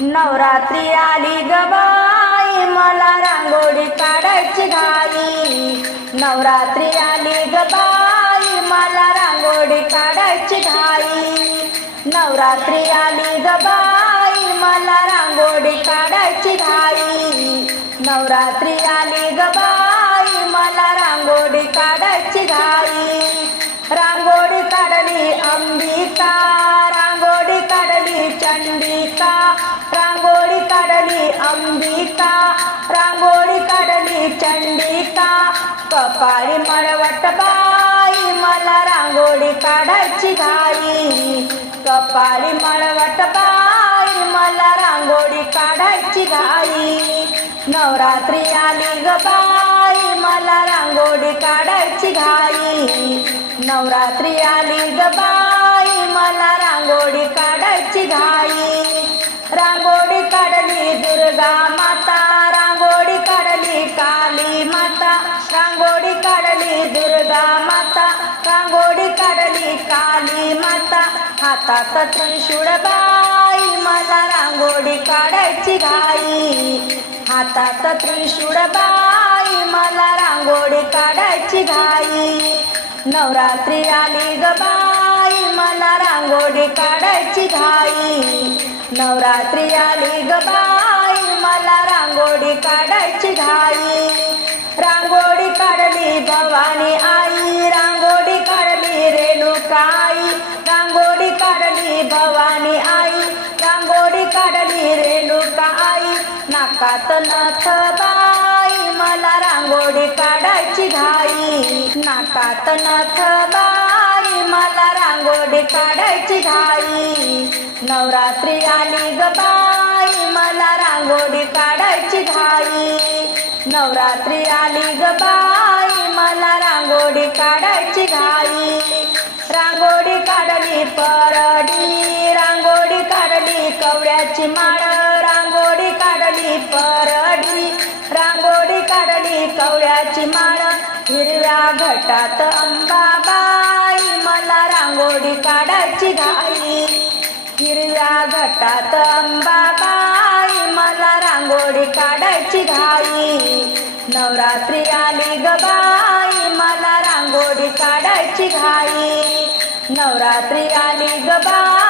नवरात्री आली गबाई मला रांगोळी काढायची घाई. नवरात्री आली गबाई मला रांगोळी काढायची घाई. नवरात्री आली गबाई मला रांगोळी काढायची घाई. नवरात्री आली गबाई मला रांगोळी काढायची घाई. कपाळी मळवट बाई मला रांगोळी काढायची घाई. कपाळी मळवट बाई मला रांगोळी काढायची घाई. नवरात्री आली ग बाई मला रांगोळी काढायची घाई. नवरात्री आली ग बाई मला रांगोळी काढायची घाई. रांगोळी काढली दुर्गा माता. काली माता. हातात त्रिशूळ बाई मला रांगोळी काढायची घाई. हातात त्रिशूळ बाई मला रांगोळी काढायची घाई. नवरात्री आली ग बाई मला रांगोळी काढायची घाई. नवरात्री आली ग बाई मला रांगोळी काढायची घाई. भवानी आई रांगोळी काढली रेणुका आई नाकात नथ बाई मला रांगोळी काढायची घाई. नाकात नथ बाई मला रांगोळी काढायची घाई. नवरात्री आली ग बाई मला रांगोळी काढायची घाई. नवरात्री आली ग बाई मला रांगोळी काढायची घाई. काढली माळ रांगोळी काढली परडी. रांगोळी काढली कवळ्याची माळ. हिरव्या घटात अंबाबाई मला रांगोळी काढायची घाई. हिरव्या घटात अंबाबाई मला रांगोळी काढायची घाई. नवरात्री आली गबाई मला रांगोळी काढायची घाई. नवरात्री आली गबाई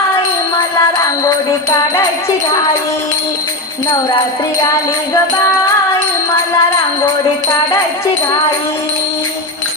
रांगोळी काढायची घाई. नवरात्री आली ग बाई मला रांगोळी काढायची घाई.